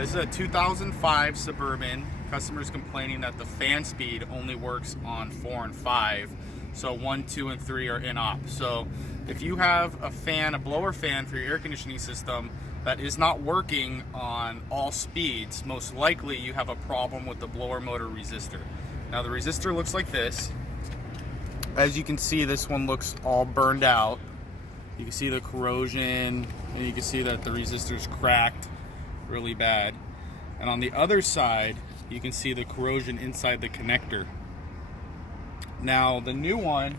this is a 2005 Suburban. Customers complaining that the fan speed only works on 4 and 5, so 1, 2, and 3 are in op. So if you have a fan, a blower fan for your air conditioning system that is not working on all speeds, most likely you have a problem with the blower motor resistor. Now the resistor looks like this. As you can see, this one looks all burned out. You can see the corrosion, and you can see that the resistor's cracked really bad. And on the other side, you can see the corrosion inside the connector. Now the new one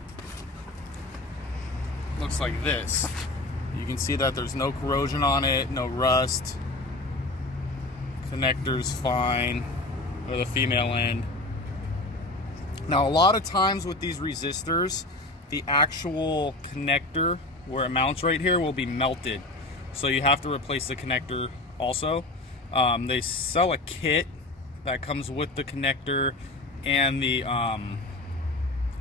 looks like this. You can see that there's no corrosion on it, no rust. Connector's fine, or the female end. Now a lot of times with these resistors, the actual connector where it mounts right here will be melted. So you have to replace the connector also. They sell a kit that comes with the connector and the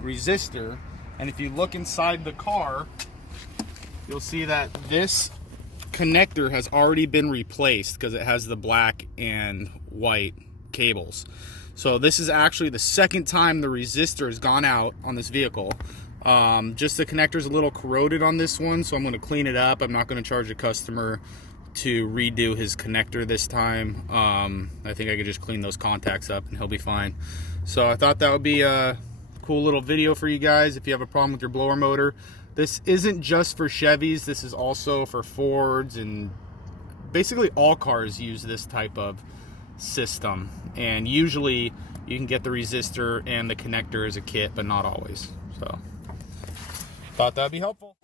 resistor, and if you look inside the car, you'll see that this connector has already been replaced because it has the black and white cables. So this is actually the second time the resistor has gone out on this vehicle. Just the connector's a little corroded on this one, so I'm going to clean it up. I'm not going to charge the customer to redo his connector this time. I think I could just clean those contacts up and he'll be fine. So I thought that would be a cool little video for you guys if you have a problem with your blower motor. This isn't just for Chevys, this is also for Fords, and basically all cars use this type of system. And usually you can get the resistor and the connector as a kit, but not always. So thought that'd be helpful.